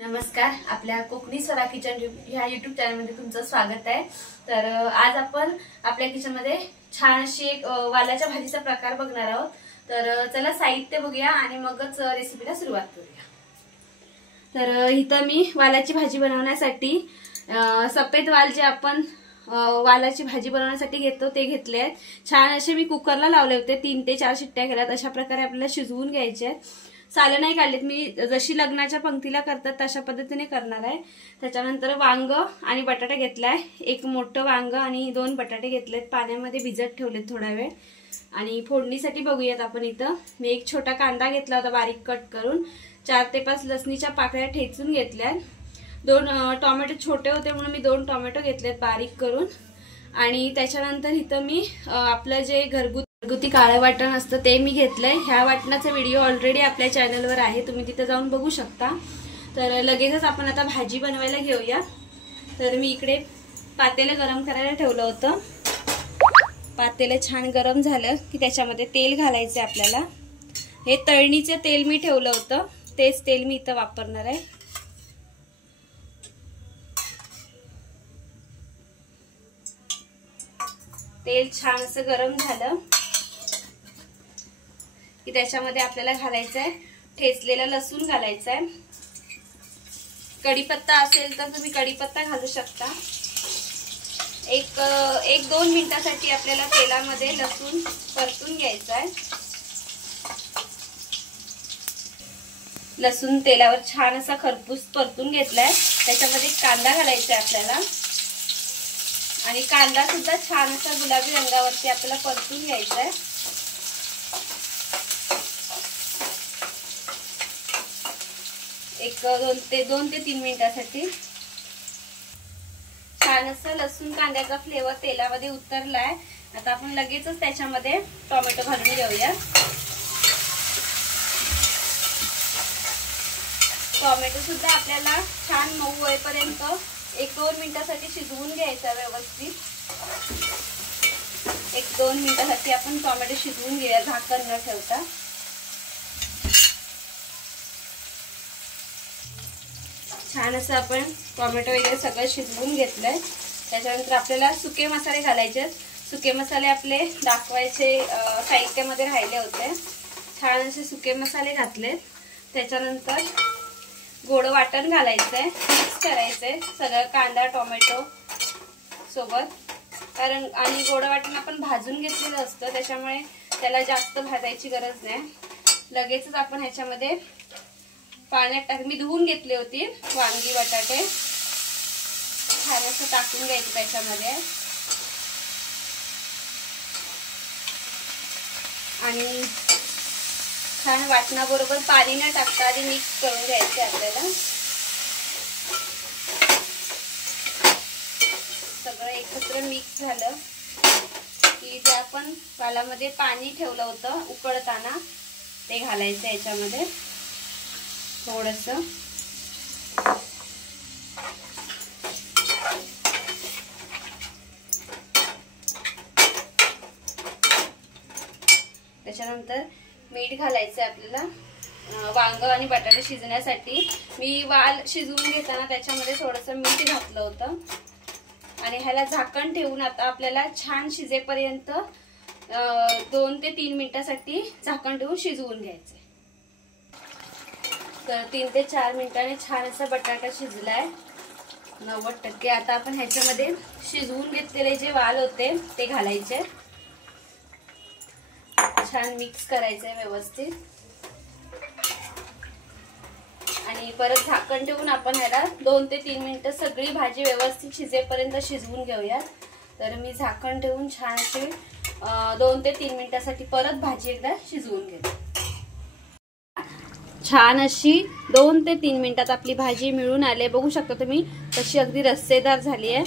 नमस्कार, आपल्या कोकणी स्वरा किचन ह्या युट्यूब चॅनलमध्ये तुमचं स्वागत आहे। तर आज आपण आपल्या किचनमध्ये छान अशी एक वालाच्या भाजीचा प्रकार बघणार आहोत। तर चला साहित्य बघूया आणि मगच रेसिपीला सुरुवात करूया। तर इथं मी वालाची भाजी बनवण्यासाठी सफेद वाल जे आपण वालाची भाजी बनवण्यासाठी घेतो ते घेतले आहेत। छान असे मी कुकरला लावले होते, 3 ते 4 शिट्ट्या केल्यात। अशा प्रकारे आपल्याला शिजवून घ्यायचे आहेत। सालं नाही काढलेत, मी जशी लग्नाच्या पंक्तीला करतात तशा पद्धतीने करणार आहे। त्याच्यानंतर वांग आणि बटाटा घेतलाय, एक मोठं वांग आणि 2 बटाटे घेतलेत, पाण्यामध्ये भिजत ठेवलेत थोडा वेळ। आणि फोडणीसाठी बघूयात आपण इथं मी एक छोटा कांदा घेतला होता बारीक कट करून, 4 ते 5 लसणीच्या पाकळ्या ठेचून घेतल्यात। 2 टोमॅटो छोटे होते म्हणून मी 2 टोमॅटो घेतलेत बारीक करून। आणि त्याच्यानंतर इथं मी आपलं जे घरगुती काळं वाटण असतं ते मी घेतलंय। ह्या वाटणाचा व्हिडिओ ऑलरेडी आपल्या चॅनलवर आहे, तुम्ही तिथे जाऊन बघू शकता। तर लगेचच आपण आता भाजी बनवायला घेऊया। तर मी इकडे पातेलं गरम करायला ठेवलं होतं। पातेलं छान गरम झालं की त्याच्यामध्ये तेल घालायचं आपल्याला। हे तळणीचे तेल मी ठेवलं होतं, तेच तेल मी इथं वापरणार आहे। तेल छान असं गरम झालं की त्याच्यामध्ये आपल्याला घालायचं आहे ठेचलेला लसूण घालायचा आहे। कढीपत्ता असेल तर तुम्ही कढीपत्ता घालू शकता। एक 2 मिनिटासाठी आपल्याला तेलामध्ये लसूण परतून घ्यायचा आहे। लसूण तेलावर छान असा खरपूस परतून घेतलाय। त्याच्यामध्ये कांदा घालायचा आहे आपल्याला आणि कांदा सुद्धा छान असा गुलाबी रंगावरती आपल्याला परतून घ्यायचा आहे। एक 2 ते 3 मिनिटासाठी छान असं लसूण कांद्याचा फ्लेवर तेलामध्ये उतरलाय। आता आपण लगेचच त्याच्यामध्ये टोमॅटो घालून घेऊया। टोमॅटो सुद्धा आपल्याला छान मऊ होईपर्यंत 1-2 मिनिटासाठी शिजवून घ्यायचा व्यवस्थित। 1-2 मिनिटासाठी आपण टोमॅटो शिजवून घेऊया झाकण न ठेवता। छान असं आपण टोमॅटो वगैरे सगळं शिजवून घेतलंय। त्याच्यानंतर आपल्याला सुके मसाले घालायचे। सुके मसाले आपले दाखवायचे साहित्यामध्ये राहिले होते। छान असे सुके मसाले घातलेत। त्याच्यानंतर गोड वाटण घालायचंय, मिक्स करायचंय सगळं कांदा टोमॅटो सोबत, कारण आणि गोड वाटण आपण भाजून घेतलेलं असतं त्याच्यामुळे त्याला जास्त भाजायची गरज नाही। लगेचच आपण ह्याच्यामध्ये पाण्यात मी धुवून घेतली होती वांगी बटाटे, छान असं टाकून घ्यायचं त्याच्यामध्ये आणि छान वाटणाबरोबर पाणी न टाकता आधी मिक्स करून घ्यायचे आपल्याला। सगळं एकत्र मिक्स झालं की जे आपण वालामध्ये पाणी ठेवलं होतं उकळताना ते घालायचं याच्यामध्ये थोडंसं। त्याच्यानंतर मीठ घालायचं आपल्याला वांग आणि बटाटे शिजण्यासाठी। मी वाल शिजवून घेताना त्याच्यामध्ये थोडंसं मीठ घातलं होतं आणि ह्याला झाकण ठेवून आता आपल्याला छान शिजेपर्यंत 2 ते 3 मिनिटासाठी झाकण ठेवून शिजवून घ्यायचं। तर 3 ते 4 मिनिटांनी छान असा बटाटा शिजलाय 90%। आता आपण ह्याच्यामध्ये शिजवून घेतलेले जे वाल होते ते घालायचे, छान मिक्स करायचंय व्यवस्थित आणि परत झाकण ठेवून आपण ह्याला 2 ते 3 मिनिटं सगळी भाजी व्यवस्थित शिजेपर्यंत शिजवून घेऊया। तर मी झाकण ठेवून छान अशी 2 ते 3 मिनिटासाठी परत भाजी एकदा शिजवून घेते। छान अशी 2 ते 3 मिनिटात आपली भाजी मिळून आली, बघू शकता तुम्ही कशी अगदी रस्सेदार झाली आहे।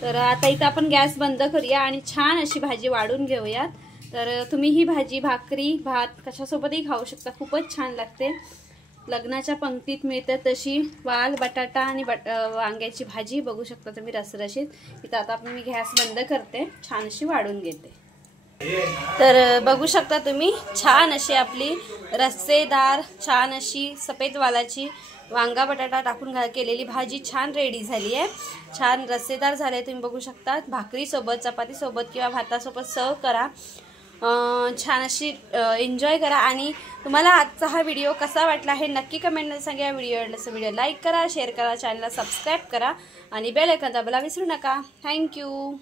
तर आता इथं आपण गॅस बंद करूया आणि छान अशी भाजी वाढून घेऊयात। तर तुम्ही ही भाजी भाकरी भात कशासोबतही खाऊ शकता, खूपच छान लागते। लग्नाच्या पंक्तीत मिळते तशी वाल बटाटा आणि वांग्याची भाजी बघू शकता तुम्ही रसरशीत। इथं आता मी गॅस बंद करते, छान अशी वाढून घेते। तर बघू शकता तुम्ही छान अशी आपली रस्सेदार छान अशी सफेद वालाची वांगा बटाटा टाकून केलेली भाजी छान रेडी झाली आहे, छान रस्सेदार झाले, तुम्ही बघू शकता। भाकरीसोबत, चपातीसोबत किंवा भातासोबत सर्व करा, छान अशी एन्जॉय करा। आणि तुम्हाला आजचा हा व्हिडिओ कसा वाटला हे नक्की कमेंटमध्ये सांगा। व्हिडिओ लाईक करा, शेअर करा, चॅनलला सबस्क्राईब करा आणि बेल आयकॉन दाबायला विसरू नका। थँक्यू।